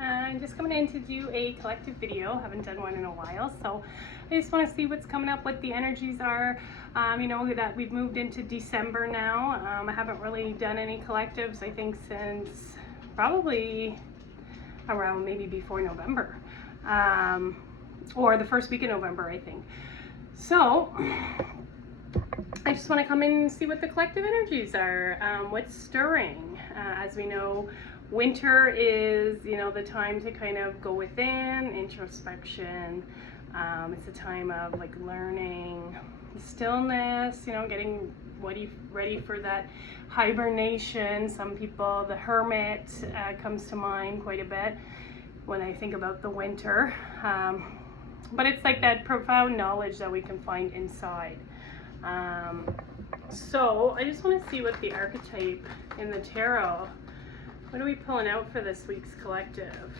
I'm just coming in to do a collective video. Haven't done one in a while, so I just want to see what's coming up, what the energies are. You know that we've moved into December now. I haven't really done any collectives, I think, since probably around maybe before November, or the first week of November, I think. So I just want to come in and see what the collective energies are, what's stirring. As we know, winter is, you know, the time to kind of go within, introspection. It's a time of like learning, stillness, you know, getting ready for that hibernation. Some people, the hermit comes to mind quite a bit when I think about the winter. But it's like that profound knowledge that we can find inside. So I just want to see what the archetype in the tarot, what are we pulling out for this week's collective?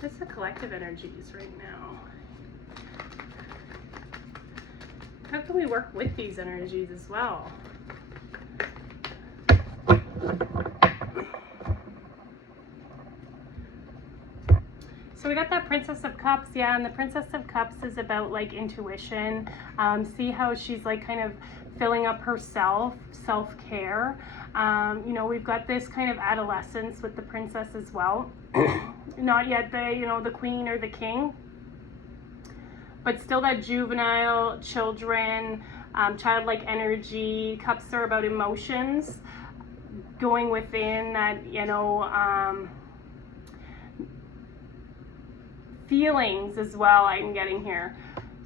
What's the collective energies right now? How can we work with these energies as well? So we got that Princess of Cups, yeah, and the Princess of Cups is about like intuition. See how she's like kind of filling up herself, self-care. You know, we've got this kind of adolescence with the princess as well. Not yet the, you know, the queen or the king, but still that juvenile, children, childlike energy. Cups are about emotions, going within that, you know, feelings as well, I'm getting here.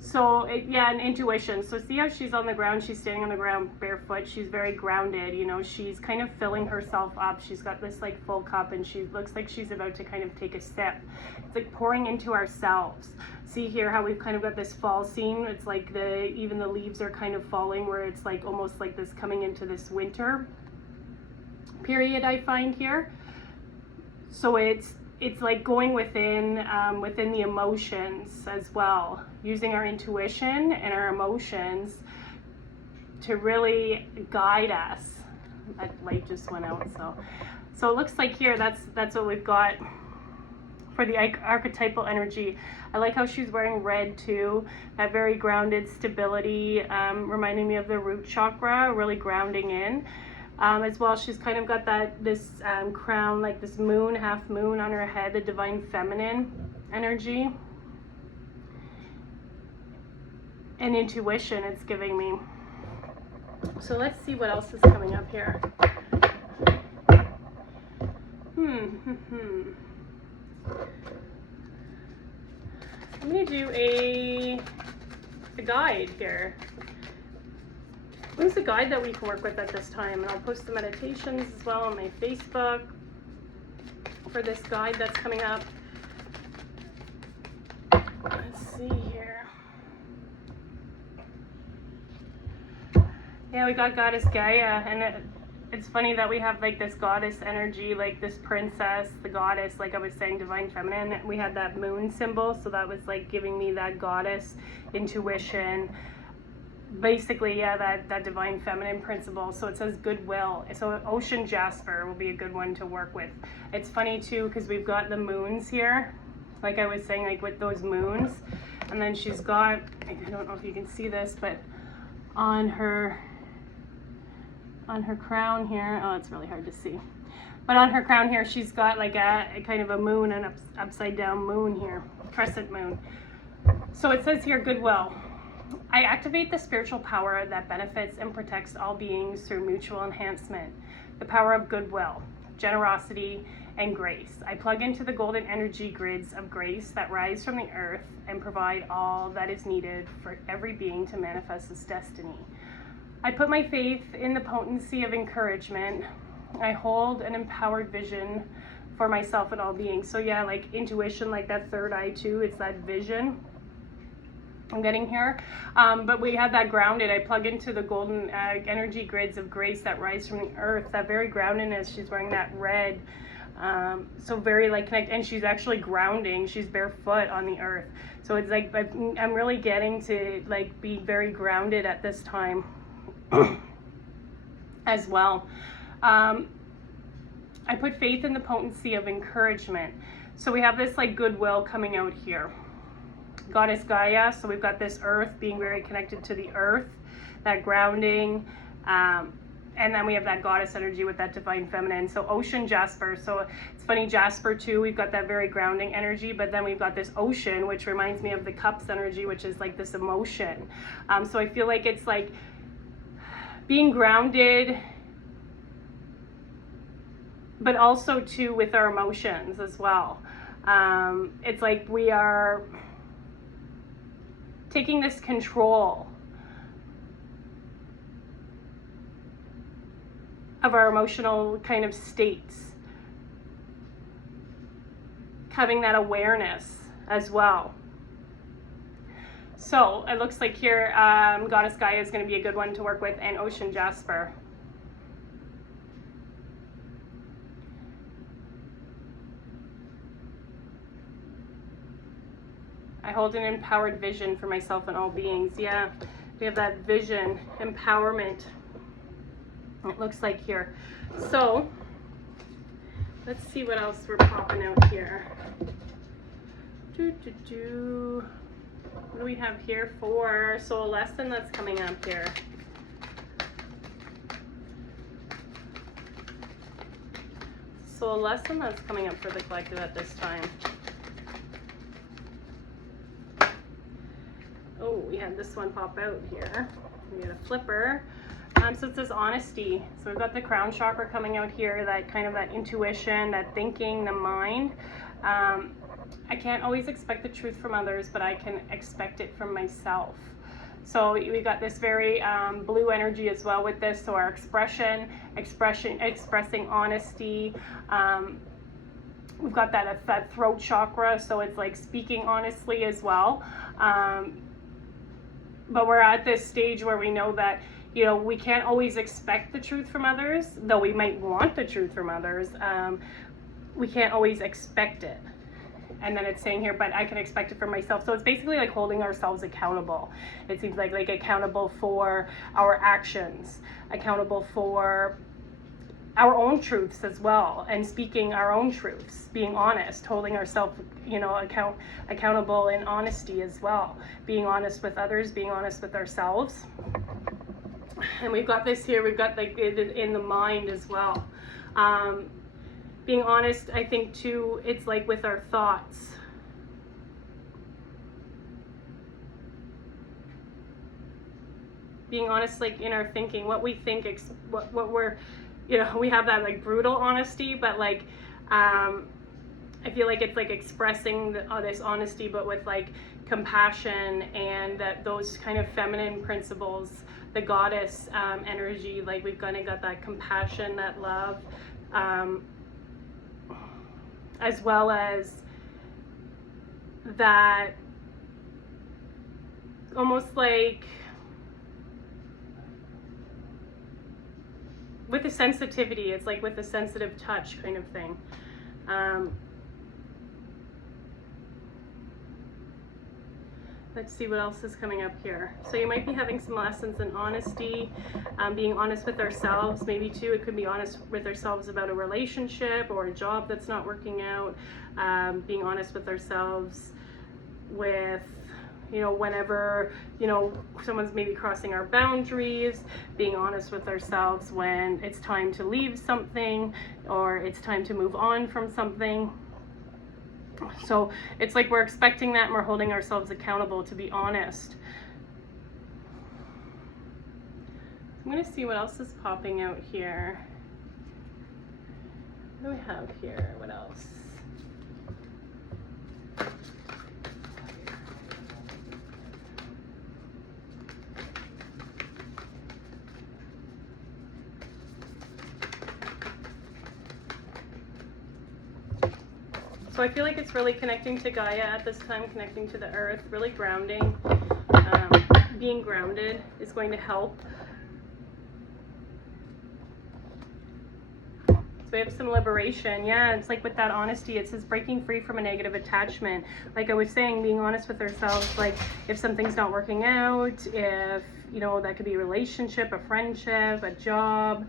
So yeah, and intuition. So see how she's on the ground, she's standing on the ground barefoot, she's very grounded, you know, she's kind of filling herself up. She's got this like full cup and she looks like she's about to kind of take a sip. It's like pouring into ourselves. See here how we've kind of got this fall scene. It's like even the leaves are kind of falling, where it's like almost like this coming into this winter period, I find here. So it's like going within within the emotions as well, using our intuition and our emotions to really guide us. That light just went out, so it looks like here that's what we've got for the archetypal energy. I like how she's wearing red too, that very grounded stability, reminding me of the root chakra, really grounding in. As well, she's kind of got this crown, like this moon, half moon on her head, the divine feminine energy. And intuition it's giving me. So let's see what else is coming up here. I'm going to do a guide here. What's the guide that we can work with at this time? And I'll post the meditations as well on my Facebook for this guide that's coming up. Let's see here. Yeah, we got Goddess Gaia, and it's funny that we have like this goddess energy, like this princess, the goddess, like I was saying, divine feminine. We had that moon symbol, so that was like giving me that goddess intuition. Basically, yeah, that divine feminine principle. So it says goodwill. So ocean jasper will be a good one to work with. It's funny too, because we've got the moons here, like I was saying, like with those moons. And then she's got, I don't know if you can see this, but on her crown here, oh, it's really hard to see. But on her crown here, she's got like a kind of a moon, an upside down moon here, crescent moon. So it says here goodwill. I activate the spiritual power that benefits and protects all beings through mutual enhancement, the power of goodwill, generosity, and grace. I plug into the golden energy grids of grace that rise from the earth and provide all that is needed for every being to manifest its destiny. I put my faith in the potency of encouragement. I hold an empowered vision for myself and all beings. So yeah, like intuition, like that third eye too, it's that vision I'm getting here. But we had that grounded. I plug into the golden energy grids of grace that rise from the earth, that very groundedness. She's wearing that red, so very like connect, and she's actually grounding. She's barefoot on the earth, so it's like I'm really getting to like be very grounded at this time as well. I put faith in the potency of encouragement. So we have this like goodwill coming out here. Goddess Gaia, so we've got this earth being very connected to the earth, that grounding, and then we have that goddess energy with that divine feminine. So ocean, Jasper. So it's funny, Jasper too, we've got that very grounding energy, but then we've got this ocean, which reminds me of the cups energy, which is like this emotion. So I feel like it's like being grounded, but also too with our emotions as well. It's like we are taking this control of our emotional kind of states, having that awareness as well. So it looks like here Goddess Gaia is going to be a good one to work with, and Ocean Jasper. I hold an empowered vision for myself and all beings. Yeah, we have that vision, empowerment. It looks like here. So let's see what else we're popping out here. What do we have here for soul lesson that's coming up here? Soul lesson that's coming up for the collective at this time. Oh, we had this one pop out here. We had a flipper. So it says honesty. So we've got the crown chakra coming out here, that kind of that intuition, that thinking, the mind. I can't always expect the truth from others, but I can expect it from myself. So we got this very blue energy as well with this. So our expressing honesty. We've got that throat chakra, so it's like speaking honestly as well. But we're at this stage where we know that, you know, we can't always expect the truth from others, though we might want the truth from others. We can't always expect it. And then it's saying here, but I can expect it from myself. So it's basically like holding ourselves accountable. It seems like accountable for our actions, accountable for our own truths as well, and speaking our own truths, being honest, holding ourselves, you know, accountable in honesty as well, being honest with others, being honest with ourselves. And we've got this here, we've got like in the mind as well. Being honest, I think too, it's like with our thoughts. Being honest, like in our thinking, what we think, what we're, you know, we have that like brutal honesty, but like, I feel like it's like expressing this honesty, but with like compassion and those kind of feminine principles, the goddess energy, like we've kind of got that compassion, that love, as well as that almost like with the sensitivity, it's like with a sensitive touch kind of thing. Let's see what else is coming up here. So you might be having some lessons in honesty, being honest with ourselves, maybe too. It could be honest with ourselves about a relationship or a job that's not working out, being honest with ourselves with, you know, whenever, you know, someone's maybe crossing our boundaries, being honest with ourselves when it's time to leave something or it's time to move on from something. So it's like we're expecting that and we're holding ourselves accountable to be honest. I'm going to see what else is popping out here. What do we have here? What else? So I feel like it's really connecting to Gaia at this time, connecting to the earth, really grounding. Being grounded is going to help. So we have some liberation. Yeah, it's like with that honesty, it says breaking free from a negative attachment. Like I was saying, being honest with ourselves, like if something's not working out, if, you know, that could be a relationship, a friendship, a job,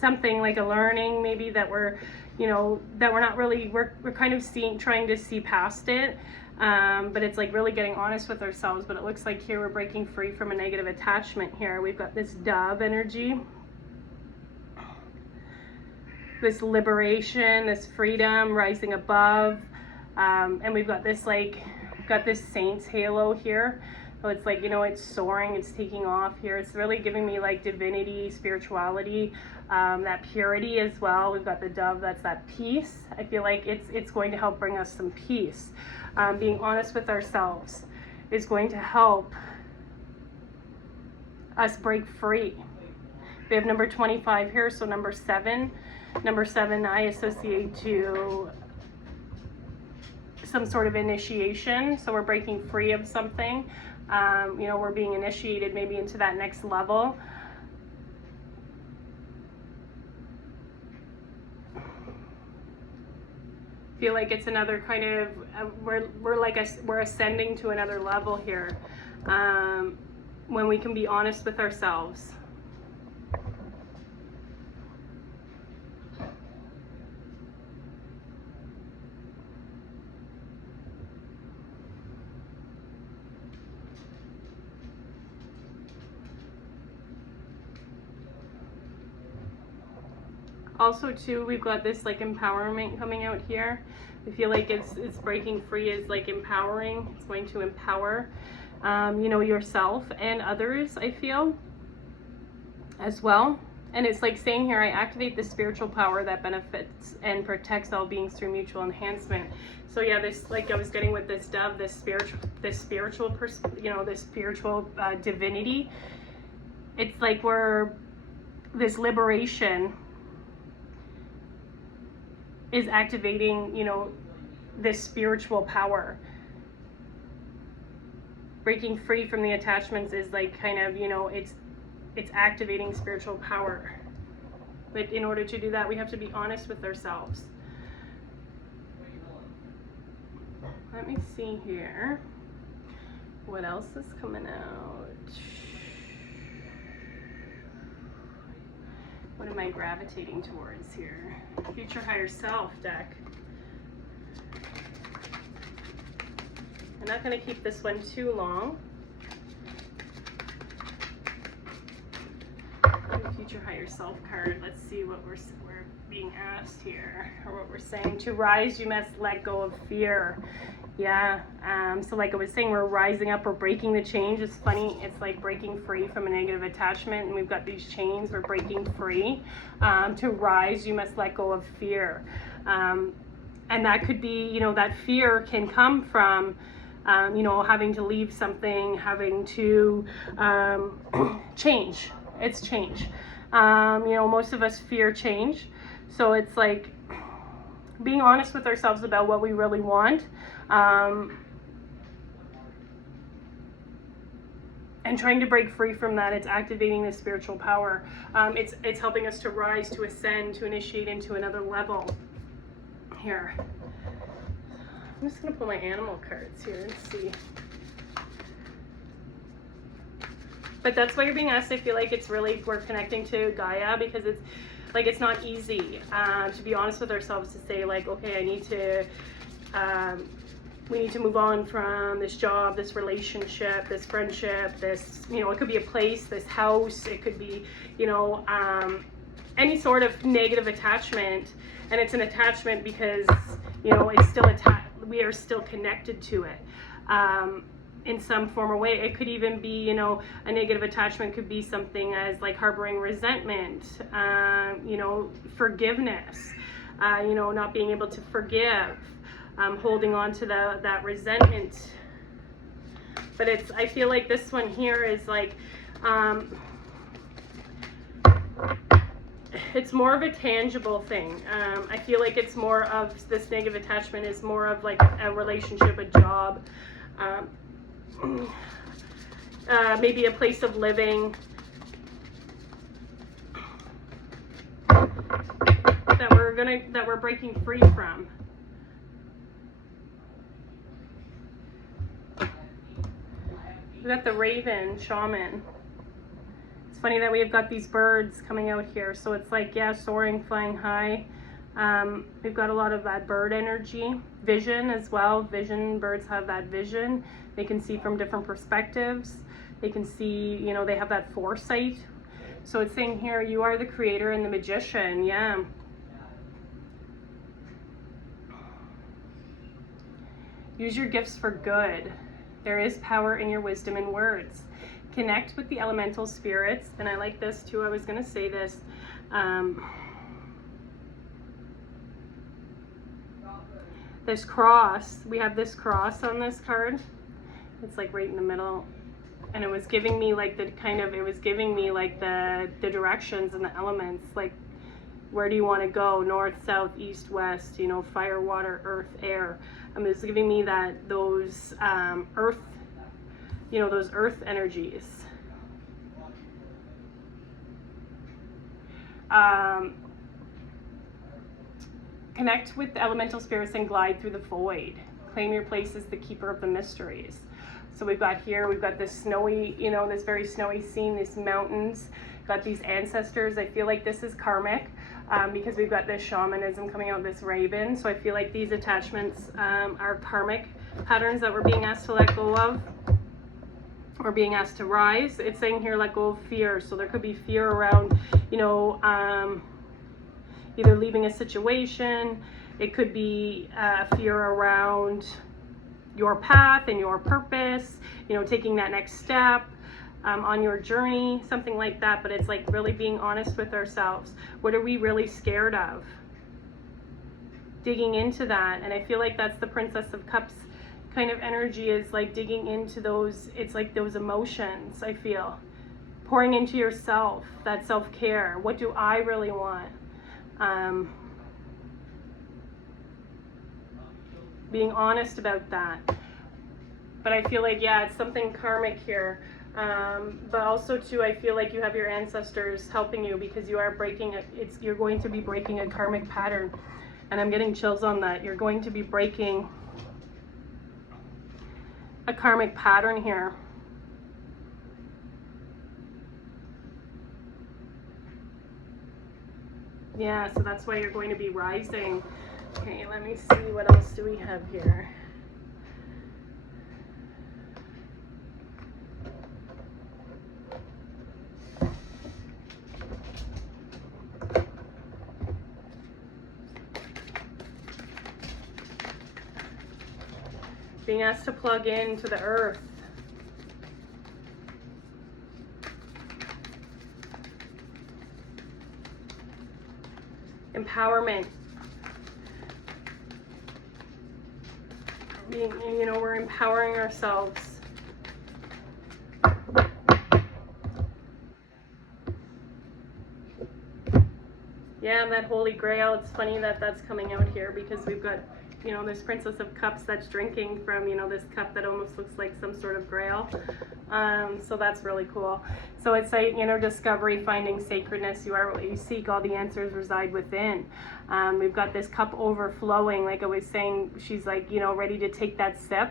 something like a learning maybe that we're, you know, that we're not really, we're kind of trying to see past it. But it's like really getting honest with ourselves. But it looks like here we're breaking free from a negative attachment here. We've got this dove energy, this liberation, this freedom, rising above. And we've got this like, got this saint's halo here. So it's like, you know, it's soaring, it's taking off here. It's really giving me like divinity, spirituality, that purity as well. We've got the dove, that's that peace. I feel like it's going to help bring us some peace. Being honest with ourselves is going to help us break free. We have number 25 here, so number 7. Number 7 I associate to some sort of initiation. So we're breaking free of something. You know, we're being initiated maybe into that next level. Feel like it's another kind of, we're ascending to another level here, when we can be honest with ourselves. Also too, we've got this like empowerment coming out here. I feel like it's breaking free is like empowering. It's going to empower, you know, yourself and others, I feel, as well. And it's like saying here, I activate the spiritual power that benefits and protects all beings through mutual enhancement. So yeah, this, like I was getting with this dove, this spiritual you know, this spiritual divinity. It's like we're, this liberation is activating, you know, this spiritual power. Breaking free from the attachments is like kind of, you know, it's activating spiritual power. But in order to do that, we have to be honest with ourselves. Let me see here. What else is coming out? What am I gravitating towards here? Future Higher Self deck. I'm not going to keep this one too long. Future Higher Self card. Let's see what we're being asked here, or what we're saying. To rise, you must let go of fear. Yeah, so like I was saying, we're rising up, we're breaking the change. It's funny, it's like breaking free from a negative attachment, and we've got these chains, we're breaking free. To rise, you must let go of fear. And that could be, you know, that fear can come from, you know, having to leave something, having to change. It's change. You know, most of us fear change. So it's like being honest with ourselves about what we really want. And trying to break free from that. It's activating the spiritual power. It's helping us to rise, to ascend, to initiate into another level here. I'm just gonna pull my animal cards here and see. But that's why you're being asked. I feel like it's really, we're connecting to Gaia, because it's like, it's not easy to be honest with ourselves, to say like, okay, I need to, we need to move on from this job, this relationship, this friendship, this, you know, it could be a place, this house, it could be, you know, any sort of negative attachment. And it's an attachment because, you know, it's still we are still connected to it in some form or way. It could even be, you know, a negative attachment could be something as like harboring resentment, you know, forgiveness, you know, not being able to forgive. Holding on to that resentment. But it's, I feel like this one here is like, it's more of a tangible thing. I feel like it's more of, this negative attachment is more of like a relationship, a job, maybe a place of living, that we're breaking free from. We got the Raven Shaman. It's funny that we've got these birds coming out here. So it's like, yeah, soaring, flying high. We've got a lot of that bird energy. Vision as well. Vision, birds have that vision. They can see from different perspectives. They can see, you know, they have that foresight. So it's saying here, you are the creator and the magician. Yeah. Use your gifts for good. There is power in your wisdom and words. Connect with the elemental spirits. And I like this too. I was going to say this. This cross, we have this cross on this card. It's like right in the middle. And it was giving me like the directions and the elements. Like, where do you want to go? North, south, east, west, you know, fire, water, earth, air. It's giving me those earth, you know, those earth energies. Connect with the elemental spirits and glide through the void. Claim your place as the keeper of the mysteries. So we've got here, we've got this snowy, you know, this very snowy scene, these mountains, got these ancestors. I feel like this is karmic because we've got this shamanism coming out, this raven. So I feel like these attachments are karmic patterns that we're being asked to let go of or being asked to rise. It's saying here, let go of fear. So there could be fear around, you know, either leaving a situation. It could be fear around your path and your purpose, you know, taking that next step on your journey, something like that. But it's like really being honest with ourselves. What are we really scared of? Digging into that. And I feel like that's the Princess of Cups kind of energy, is like digging into those, it's like those emotions, I feel. Pouring into yourself, that self-care. What do I really want? Being honest about that. But I feel like, yeah, it's something karmic here. But also too, I feel like you have your ancestors helping you because you are breaking you're going to be breaking a karmic pattern. And I'm getting chills on that. You're going to be breaking a karmic pattern here. Yeah, so that's why you're going to be rising. Okay, let me see, what else do we have here? Being asked to plug into the earth. Empowerment. Being, you know, we're empowering ourselves. Yeah, and that Holy Grail, it's funny that that's coming out here because we've got, you know, this Princess of Cups that's drinking from, you know, this cup that almost looks like some sort of grail. So that's really cool. So it's like, you know, discovery, finding sacredness. You are what you seek. All the answers reside within. We've got this cup overflowing. Like I was saying, she's like, you know, ready to take that sip.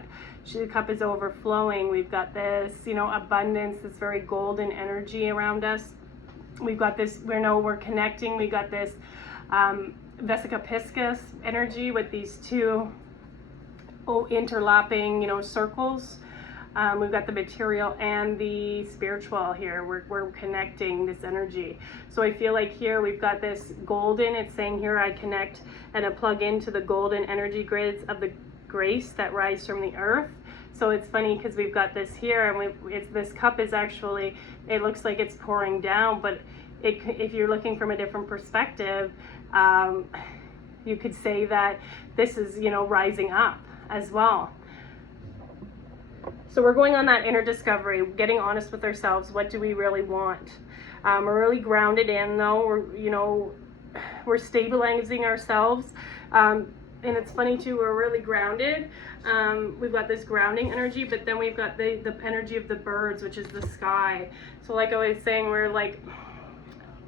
The cup is overflowing. We've got this, you know, abundance, this very golden energy around us. We've got this, we're connecting. We got this Vesica Piscis energy with these two interlapping, you know, circles. We've got the material and the spiritual here. We're connecting this energy. So I feel like here we've got this golden, it's saying here I connect and I plug into the golden energy grids of the grace that rise from the earth. So it's funny because we've got this here, and this cup is actually, it looks like it's pouring down, but if you're looking from a different perspective, you could say that this is, you know, rising up as well. So we're going on that inner discovery, getting honest with ourselves. What do we really want? We're really grounded in, though. We're stabilizing ourselves. And it's funny too, we're really grounded. We've got this grounding energy, but then we've got the energy of the birds, which is the sky. So like I was saying, we're like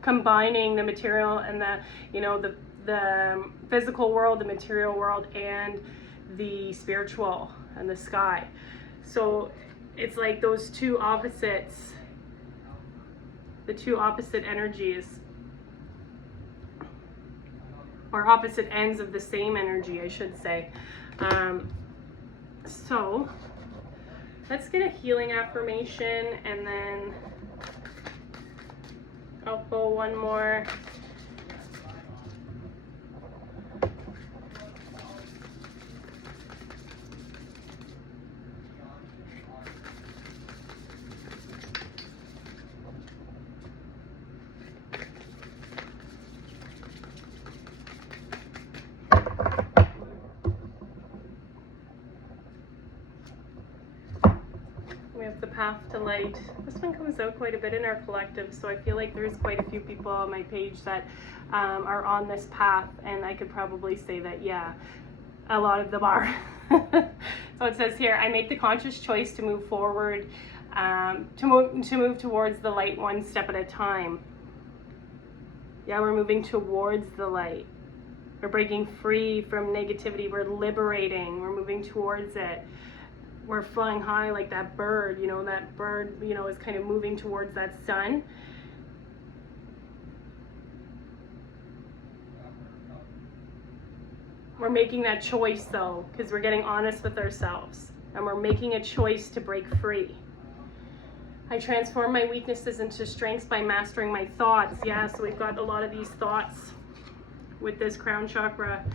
combining the material and the, you know, the physical world, the material world, and the spiritual and the sky. So it's like those two opposites, the two opposite energies, or opposite ends of the same energy, I should say. So let's get a healing affirmation, and then I'll pull one more. We have the path to light. This one comes out quite a bit in our collective, so I feel like there's quite a few people on my page that are on this path, and I could probably say that, yeah, a lot of them are. So it says here, I make the conscious choice to move forward, to move towards the light one step at a time. Yeah, we're moving towards the light. We're breaking free from negativity. We're liberating. We're moving towards it. We're flying high like that bird, you know, that bird, you know, is kind of moving towards that sun. We're making that choice though, because we're getting honest with ourselves, and we're making a choice to break free. I transform my weaknesses into strengths by mastering my thoughts. Yeah, so we've got a lot of these thoughts with this crown chakra.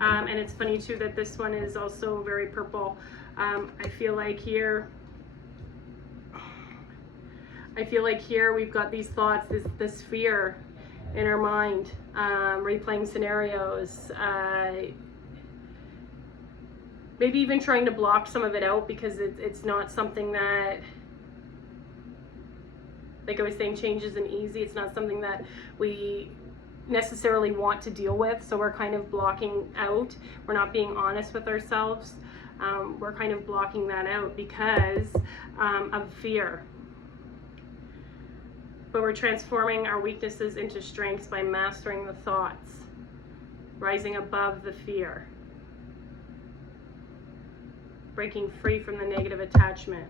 And it's funny too that this one is also very purple. I feel like here we've got these thoughts, this fear in our mind, replaying scenarios, maybe even trying to block some of it out because it's not something that, like I was saying, change isn't easy. It's not something that we necessarily want to deal with, so we're kind of blocking out. We're not being honest with ourselves. We're kind of blocking that out because of fear. But we're transforming our weaknesses into strengths by mastering the thoughts, rising above the fear, breaking free from the negative attachment.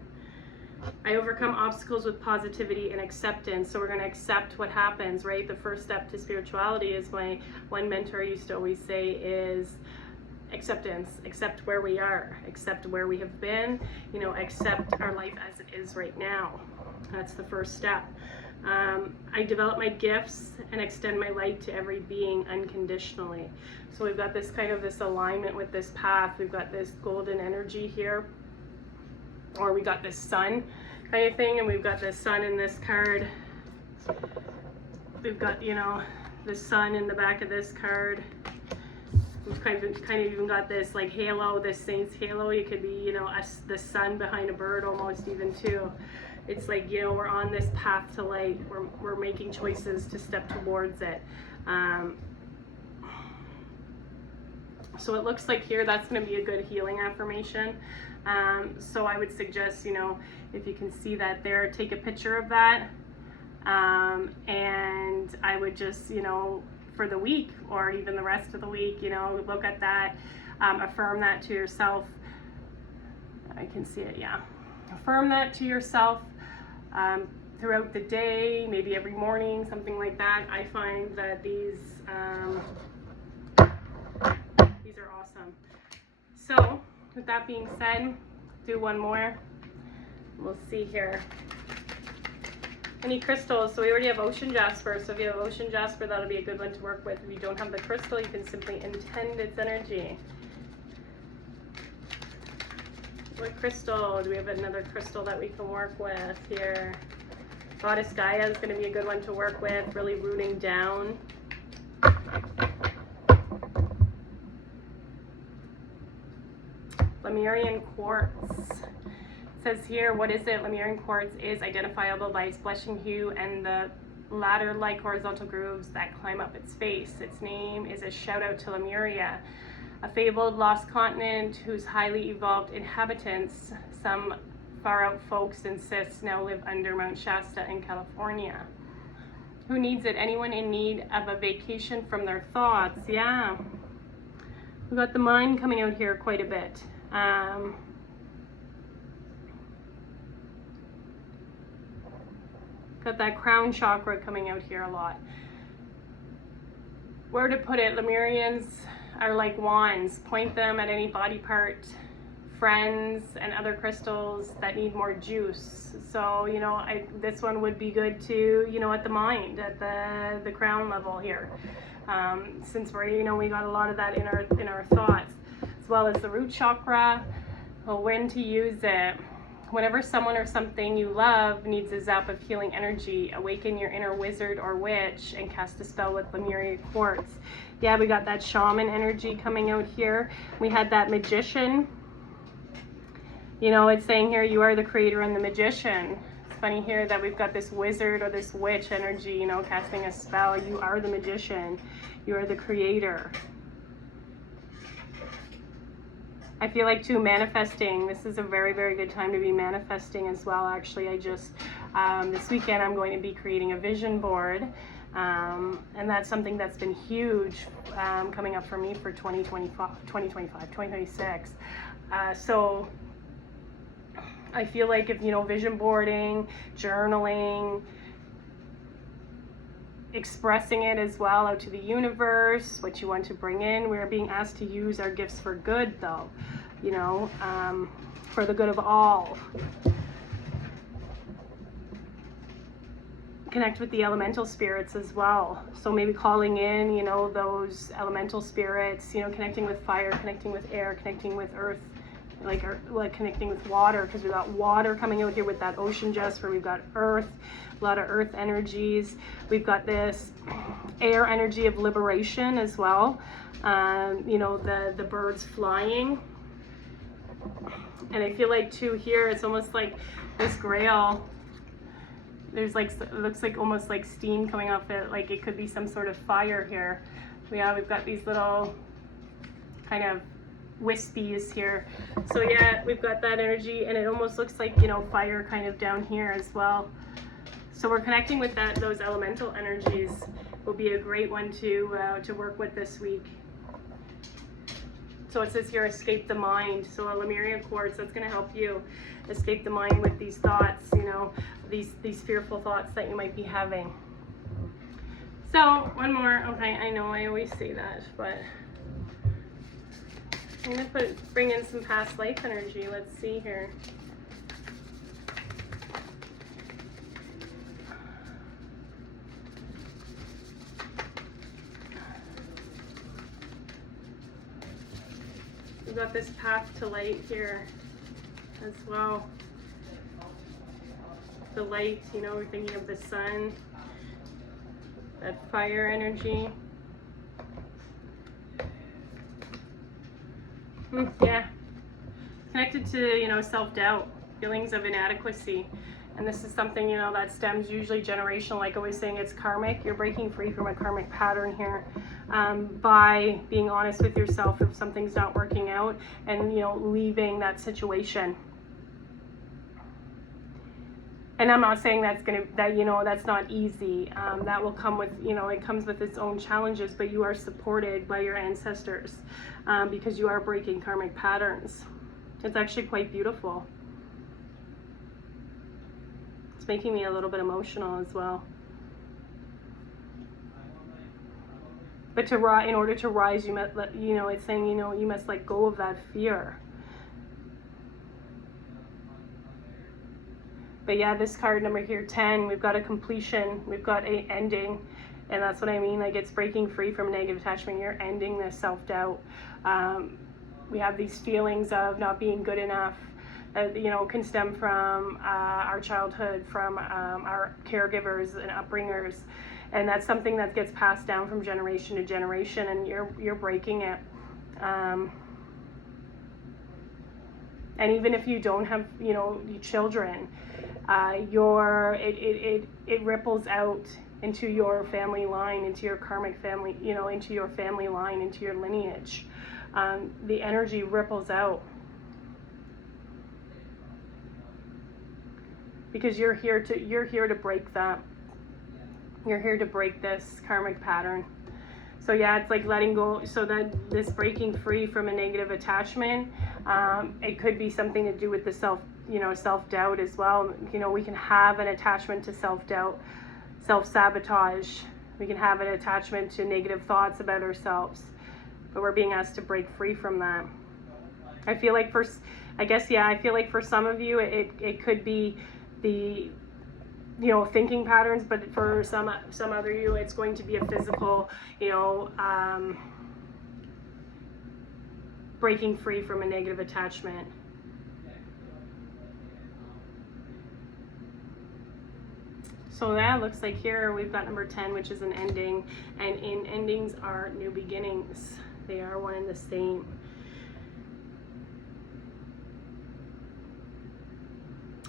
I overcome obstacles with positivity and acceptance. So we're going to accept what happens, right? The first step to spirituality, is my one mentor used to always say, is acceptance. Accept where we are, accept where we have been, you know, accept our life as it is right now. That's the first step. I develop my gifts and extend my light to every being unconditionally. So we've got this kind of this alignment with this path. We've got this golden energy here, or we got this sun kind of thing, and we've got this sun in this card. We've got, you know, the sun in the back of this card. We've kind of even got this like halo, this saint's halo. It could be, you know, the sun behind a bird almost even too. It's like, you know, we're on this path to light. We're making choices to step towards it. So it looks like here that's going to be a good healing affirmation. So I would suggest, you know, if you can see that there, take a picture of that. And I would just, you know, for the week or even the rest of the week, you know, look at that, affirm that to yourself. I can see it, yeah. Affirm that to yourself throughout the day, maybe every morning, something like that. I find that these are awesome. So with that being said, do one more. We'll see here. Any crystals? So we already have ocean jasper. So if you have ocean jasper, that'll be a good one to work with. If you don't have the crystal, you can simply intend its energy. What crystal? Do we have another crystal that we can work with here? Goddess Gaia is going to be a good one to work with, really rooting down. Lemurian Quartz. It says here, what is it? Lemurian Quartz is identifiable by its blushing hue and the ladder-like horizontal grooves that climb up its face. Its name is a shout out to Lemuria, a fabled lost continent whose highly evolved inhabitants, some far out folks insist, now live under Mount Shasta in California. Who needs it? Anyone in need of a vacation from their thoughts? Yeah. We've got the mind coming out here quite a bit. Got that crown chakra coming out here a lot. Where to put it? Lemurians are like wands. Point them at any body part, friends, and other crystals that need more juice. So, you know, this one would be good to, you know, at the mind, at the crown level here. Since we're, you know, we got a lot of that in our thoughts, as well as the root chakra. Well, when to use it? Whenever someone or something you love needs a zap of healing energy, awaken your inner wizard or witch and cast a spell with Lemurian quartz. Yeah, we got that shaman energy coming out here. We had that magician. You know, it's saying here, you are the creator and the magician. It's funny here that we've got this wizard or this witch energy, you know, casting a spell. You are the magician. You are the creator. I feel like too, manifesting. This is a very, very good time to be manifesting as well. Actually, I just, this weekend I'm going to be creating a vision board. And that's something that's been huge coming up for me for 2026. So I feel like if, you know, vision boarding, journaling, expressing it as well out to the universe, what you want to bring in. We're being asked to use our gifts for good, though, you know, for the good of all. Connect with the elemental spirits as well. So maybe calling in, you know, those elemental spirits, you know, connecting with fire, connecting with air, connecting with earth, like connecting with water, because we've got water coming out here with that ocean Jasper. We've got earth, a lot of earth energies. We've got this air energy of liberation as well. You know, the birds flying. And I feel like too here, it's almost like this grail. There's like, it looks like almost like steam coming off it, like it could be some sort of fire here. Yeah, we've got these little kind of wispies here. So yeah, we've got that energy, and it almost looks like, you know, fire kind of down here as well. So we're connecting with that, those elemental energies will be a great one to work with this week. So it says here, escape the mind. So a Lemurian quartz, that's going to help you escape the mind with these thoughts, you know, these fearful thoughts that you might be having. So one more. Okay, I know I always say that, but I'm going to bring in some past life energy. Let's see here. We've got this path to light here as well. The light, you know, we're thinking of the sun, that fire energy. Yeah, connected to, you know, self-doubt, feelings of inadequacy. And this is something, you know, that stems usually generational, like I was saying, it's karmic. You're breaking free from a karmic pattern here by being honest with yourself if something's not working out, and, you know, leaving that situation. And I'm not saying that's you know, that's not easy. That will come with, you know, it comes with its own challenges, but you are supported by your ancestors because you are breaking karmic patterns. It's actually quite beautiful. It's making me a little bit emotional as well. But in order to rise, you must, you know, it's saying, you know, you must let go of that fear. But yeah, this card number here, 10, we've got a completion, we've got a ending, and that's what I mean, like it's breaking free from negative attachment. You're ending this self-doubt. We have these feelings of not being good enough, you know, can stem from our childhood, from our caregivers and upbringers, and that's something that gets passed down from generation to generation, and you're breaking it. And even if you don't have, you know, children, it ripples out into your family line, into your karmic family, you know, into your family line, into your lineage. The energy ripples out because you're here to break that. You're here to break this karmic pattern. So yeah, it's like letting go, so that this breaking free from a negative attachment, it could be something to do with the you know, self-doubt as well. You know, we can have an attachment to self-doubt, self-sabotage. We can have an attachment to negative thoughts about ourselves, but we're being asked to break free from that. I feel like I feel like for some of you, it could be the, you know, thinking patterns, but for some other you, it's going to be a physical, you know, breaking free from a negative attachment. So that looks like here we've got number 10, which is an ending, and in endings are new beginnings. They are one and the same.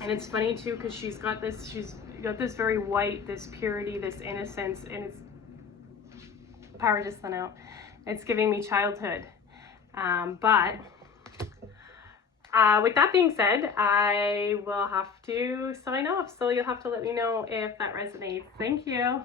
And it's funny too, because she's got this very white, this purity, this innocence, and it's, power just went out. It's giving me childhood. But with that being said, I will have to sign off. So you'll have to let me know if that resonates. Thank you.